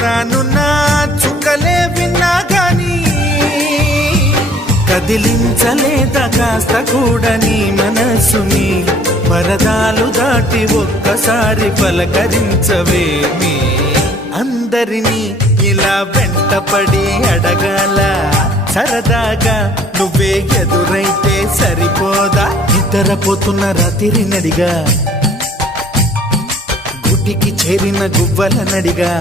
రానున్న చుక్కలే విన్నా గాని కదిలించలేదా కాస్త కూడా నీ మనసుని పరదాలు దాటి ఒక్కసారి పలకరించవేమి అందరినీ ఇలా వెంటపడి అడగాల సరదాగా నువ్వే ఎదురైతే సరిపోదా నిద్రపోతున్న రాత్రి నడిగా గుటికి చేరిన గువ్వల నడిగా